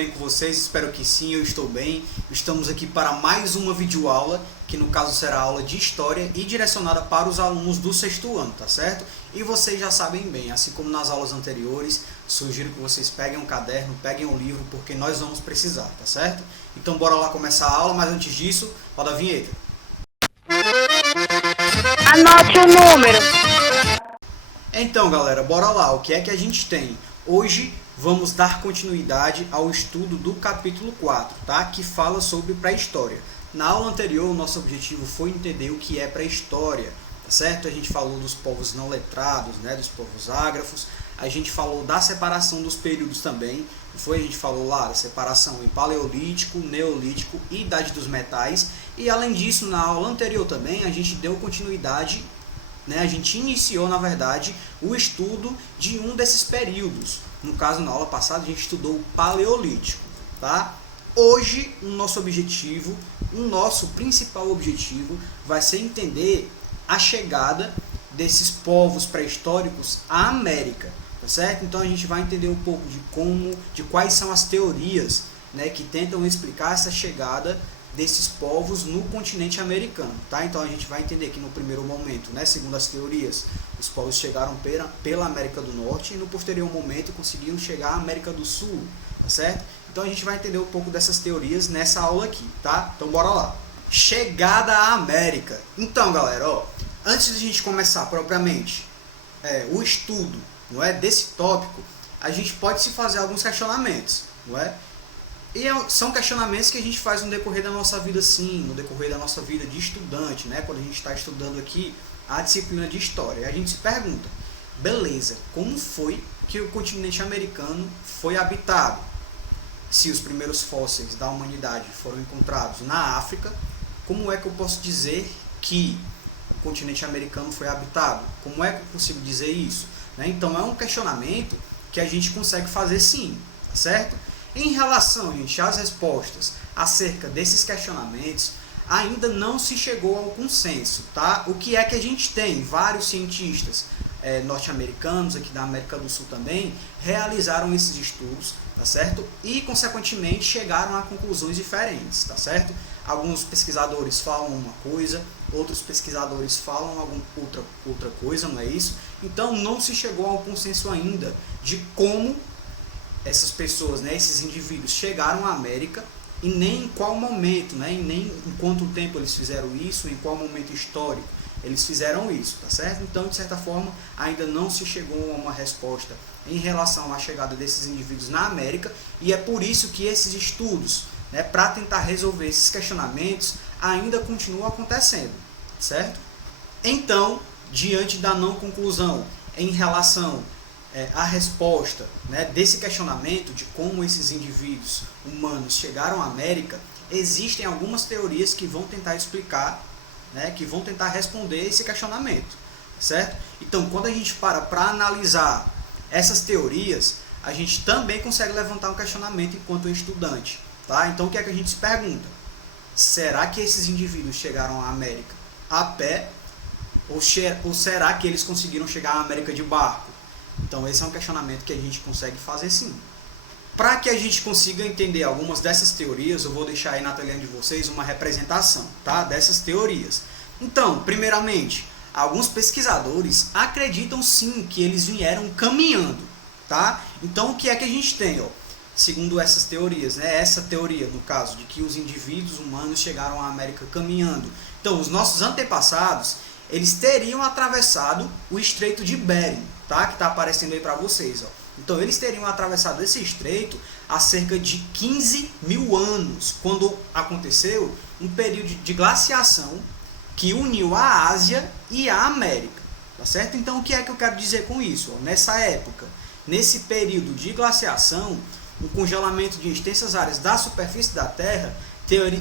bem com vocês? Espero que sim, eu estou bem. Estamos aqui para mais uma videoaula, que no caso será aula de História e direcionada para os alunos do sexto ano, tá certo? E vocês já sabem bem, assim como nas aulas anteriores, sugiro que vocês peguem um caderno, peguem um livro, porque nós vamos precisar, tá certo? Então bora lá começar a aula, mas antes disso, roda a vinheta. Anote o número. Então galera, bora lá, o que é que a gente tem? Hoje vamos dar continuidade ao estudo do capítulo 4, tá? Que fala sobre pré-história. Na aula anterior, o nosso objetivo foi entender o que é pré-história, tá certo? A gente falou dos povos não letrados, né? Dos povos ágrafos. A gente falou da separação dos períodos também. A gente falou lá da separação em Paleolítico, Neolítico e Idade dos Metais. E além disso, na aula anterior também, a gente deu continuidade, né? A gente iniciou, na verdade, o estudo de um desses períodos. No caso, na aula passada, a gente estudou o Paleolítico, tá? Hoje, o nosso principal objetivo vai ser entender a chegada desses povos pré-históricos à América, tá certo? Então a gente vai entender um pouco de quais são as teorias, né, que tentam explicar essa chegada desses povos no continente americano, tá? Então a gente vai entender que no primeiro momento, né, segundo as teorias, os povos chegaram pela América do Norte e no posterior momento conseguiram chegar à América do Sul, tá certo? Então a gente vai entender um pouco dessas teorias nessa aula aqui, tá? Então bora lá. Chegada à América. Então galera, ó, antes de a gente começar propriamente o estudo, não é, desse tópico, a gente pode se fazer alguns questionamentos, não é? E são questionamentos que a gente faz no decorrer da nossa vida, sim, no decorrer da nossa vida de estudante, né? Quando a gente está estudando aqui a disciplina de História. A gente se pergunta, beleza, como foi que o continente americano foi habitado? Se os primeiros fósseis da humanidade foram encontrados na África, como é que eu posso dizer que o continente americano foi habitado? Como é que eu consigo dizer isso? Né? Então é um questionamento que a gente consegue fazer sim, tá certo? Em relação, gente, às respostas acerca desses questionamentos, ainda não se chegou ao consenso, tá? O que é que a gente tem? Vários cientistas norte-americanos, aqui da América do Sul também, realizaram esses estudos, tá certo? E, consequentemente, chegaram a conclusões diferentes, tá certo? Alguns pesquisadores falam uma coisa, outros pesquisadores falam outra coisa, não é isso? Então, não se chegou ao consenso ainda de como essas pessoas, né, esses indivíduos chegaram à América e nem em qual momento, né, e nem em quanto tempo eles fizeram isso, em qual momento histórico eles fizeram isso, tá certo? Então, de certa forma, ainda não se chegou a uma resposta em relação à chegada desses indivíduos na América e é por isso que esses estudos, né, para tentar resolver esses questionamentos, ainda continuam acontecendo, certo? Então, diante da não conclusão em relação a resposta, né, desse questionamento de como esses indivíduos humanos chegaram à América, existem algumas teorias que vão tentar explicar, né, que vão tentar responder esse questionamento, certo? Então, quando a gente para analisar essas teorias, a gente também consegue levantar um questionamento enquanto estudante, tá? Então, o que é que a gente se pergunta? Será que esses indivíduos chegaram à América a pé? Ou será que eles conseguiram chegar à América de barco? Então esse é um questionamento que a gente consegue fazer sim. Para que a gente consiga entender algumas dessas teorias, eu vou deixar aí na telinha de vocês uma representação, tá, dessas teorias. Então, primeiramente, alguns pesquisadores acreditam sim que eles vieram caminhando, tá? Então o que é que a gente tem, ó? Segundo essas teorias, né? Essa teoria, no caso, de que os indivíduos humanos chegaram à América caminhando. Então, os nossos antepassados, eles teriam atravessado o Estreito de Bering, tá? Que está aparecendo aí para vocês, ó. Então, eles teriam atravessado esse estreito há cerca de 15 mil anos, quando aconteceu um período de glaciação que uniu a Ásia e a América, tá certo? Então, o que é que eu quero dizer com isso? Ó, nessa época, nesse período de glaciação, o congelamento de extensas áreas da superfície da Terra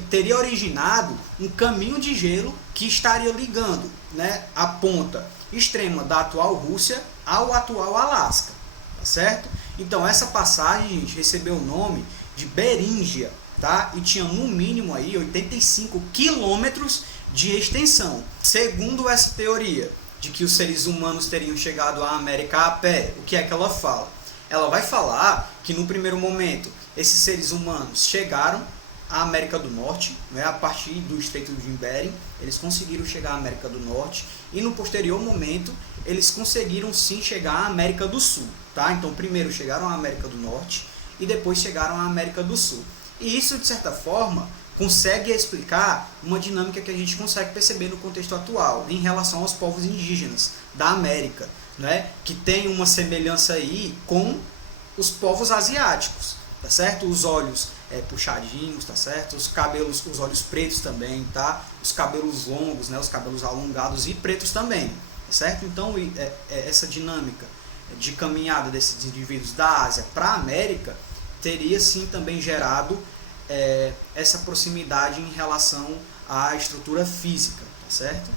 teria originado um caminho de gelo que estaria ligando, né, a ponta extrema da atual Rússia ao atual Alasca, tá certo? Então essa passagem, gente, recebeu o nome de Beríngia, tá? E tinha no mínimo aí 85 quilômetros de extensão. Segundo essa teoria de que os seres humanos teriam chegado à América a pé, o que é que ela fala? ela vai falar que no primeiro momento esses seres humanos chegaram à América do Norte, né, a partir do Estreito de Bering, eles conseguiram chegar à América do Norte, e no posterior momento eles conseguiram sim chegar à América do Sul, tá? Então primeiro chegaram à América do Norte e depois chegaram à América do Sul. E isso, de certa forma, consegue explicar uma dinâmica que a gente consegue perceber no contexto atual em relação aos povos indígenas da América, né? Que tem uma semelhança aí com os povos asiáticos, tá certo? Os olhos puxadinhos, tá certo? Os cabelos, os olhos pretos também, tá? Os cabelos longos, né? Os cabelos alongados e pretos também, tá certo? Então essa dinâmica de caminhada desses indivíduos da Ásia para a América teria sim também gerado essa proximidade em relação à estrutura física, tá certo?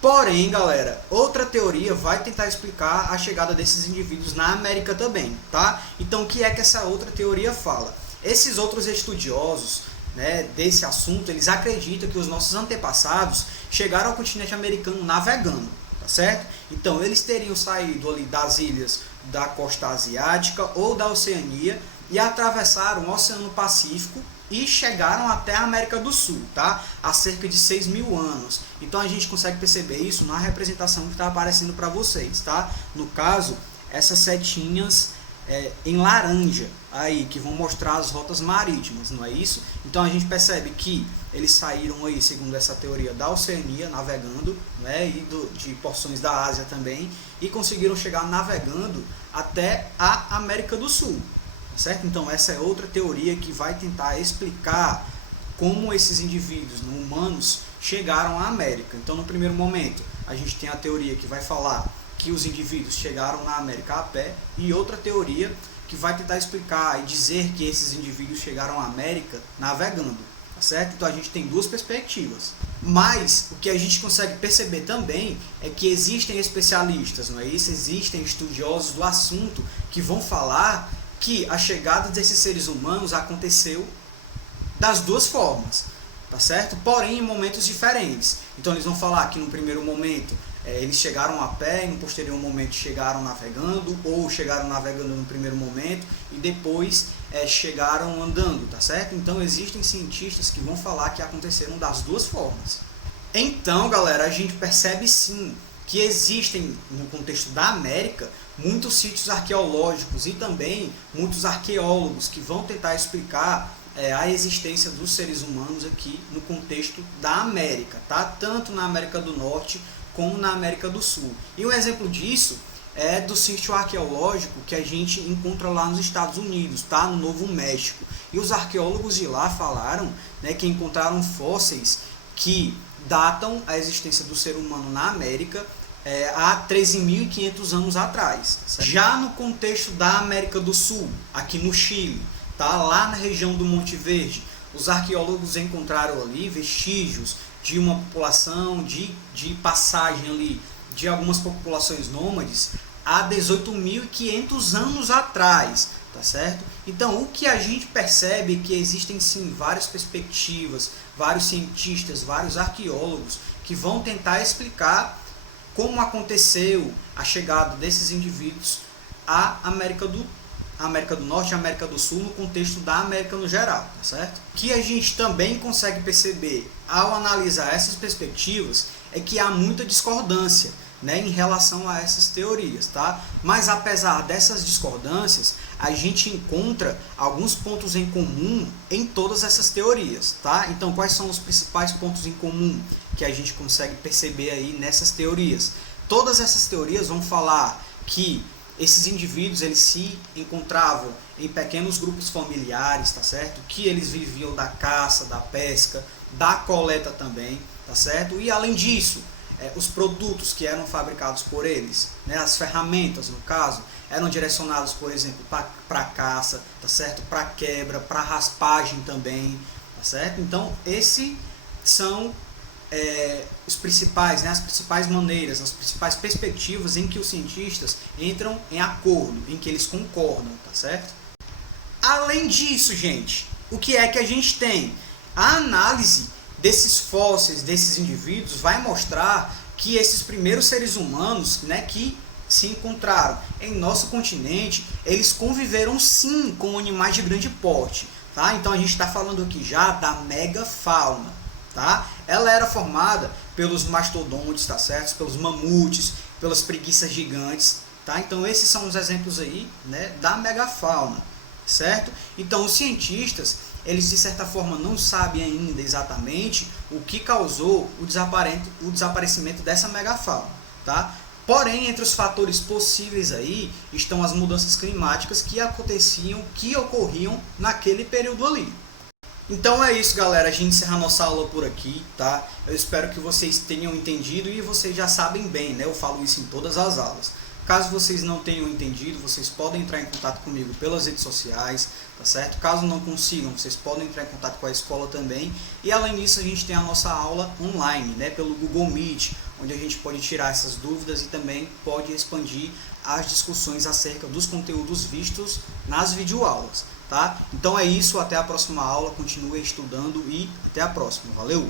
Porém, galera, outra teoria vai tentar explicar a chegada desses indivíduos na América também, tá? Então, o que é que essa outra teoria fala? Esses outros estudiosos, né, desse assunto, eles acreditam que os nossos antepassados chegaram ao continente americano navegando, tá certo? Então, eles teriam saído ali das ilhas da costa asiática ou da Oceania e atravessaram o Oceano Pacífico e chegaram até a América do Sul, tá? Há cerca de 6.000 anos. Então a gente consegue perceber isso na representação que está aparecendo para vocês, tá? No caso, essas setinhas em laranja aí, que vão mostrar as rotas marítimas, não é isso? Então a gente percebe que eles saíram aí, segundo essa teoria, da Oceania, navegando, né? E de porções da Ásia também, e conseguiram chegar navegando até a América do Sul. Certo? Então essa é outra teoria que vai tentar explicar como esses indivíduos humanos chegaram à América. Então no primeiro momento a gente tem a teoria que vai falar que os indivíduos chegaram na América a pé, e outra teoria que vai tentar explicar e dizer que esses indivíduos chegaram à América navegando. Tá certo? Então a gente tem duas perspectivas. Mas o que a gente consegue perceber também é que existem especialistas, não é isso? Existem estudiosos do assunto que vão falar que a chegada desses seres humanos aconteceu das duas formas, tá certo? Porém em momentos diferentes. Então eles vão falar que no primeiro momento eles chegaram a pé, e no posterior momento chegaram navegando, ou chegaram navegando no primeiro momento e depois chegaram andando, tá certo? Então existem cientistas que vão falar que aconteceram das duas formas. Então, galera, a gente percebe sim que existem, no contexto da América, muitos sítios arqueológicos e também muitos arqueólogos que vão tentar explicar a existência dos seres humanos aqui no contexto da América, tá? Tanto na América do Norte como na América do Sul. E um exemplo disso é do sítio arqueológico que a gente encontra lá nos Estados Unidos, tá? No Novo México. E os arqueólogos de lá falaram, né, que encontraram fósseis que datam a existência do ser humano na América há 13.500 anos atrás. Certo? Já no contexto da América do Sul, aqui no Chile, tá? Lá na região do Monte Verde, os arqueólogos encontraram ali vestígios de uma população, de passagem ali de algumas populações nômades há 18.500 anos atrás, tá certo? Então o que a gente percebe é que existem sim várias perspectivas, vários cientistas, vários arqueólogos que vão tentar explicar como aconteceu a chegada desses indivíduos à América do Norte e América do Sul no contexto da América no geral, tá certo? O que a gente também consegue perceber ao analisar essas perspectivas é que há muita discordância, né, em relação a essas teorias, tá? Mas apesar dessas discordâncias, a gente encontra alguns pontos em comum em todas essas teorias, tá? Então, quais são os principais pontos em comum que a gente consegue perceber aí nessas teorias? Todas essas teorias vão falar que esses indivíduos eles se encontravam em pequenos grupos familiares, tá certo? Que eles viviam da caça, da pesca, da coleta também, tá certo? E além disso, os produtos que eram fabricados por eles, né, as ferramentas no caso, eram direcionados, por exemplo, para caça, tá certo? Para quebra, para raspagem também, tá certo? Então, esses são os principais, né, as principais maneiras, as principais perspectivas em que os cientistas entram em acordo, em que eles concordam, tá certo? Além disso, gente, o que é que a gente tem? A análise desses fósseis, desses indivíduos, vai mostrar que esses primeiros seres humanos, né, que se encontraram em nosso continente, eles conviveram sim com animais de grande porte, tá? Então a gente está falando aqui já da megafauna, tá? Ela era formada pelos mastodontes, tá certo? Pelos mamutes, pelas preguiças gigantes, tá? Então esses são os exemplos aí, né, da megafauna, certo? Então os cientistas, eles de certa forma não sabem ainda exatamente o que causou o desaparecimento dessa megafauna, tá? Porém, entre os fatores possíveis aí estão as mudanças climáticas que aconteciam, que ocorriam naquele período ali. Então é isso, galera, a gente encerra a nossa aula por aqui, tá? Eu espero que vocês tenham entendido e vocês já sabem bem, né? Eu falo isso em todas as aulas. Caso vocês não tenham entendido, vocês podem entrar em contato comigo pelas redes sociais, tá certo? Caso não consigam, vocês podem entrar em contato com a escola também. E além disso, a gente tem a nossa aula online, né? Pelo Google Meet, onde a gente pode tirar essas dúvidas e também pode expandir as discussões acerca dos conteúdos vistos nas videoaulas, tá? Então é isso, até a próxima aula, continue estudando e até a próxima. Valeu!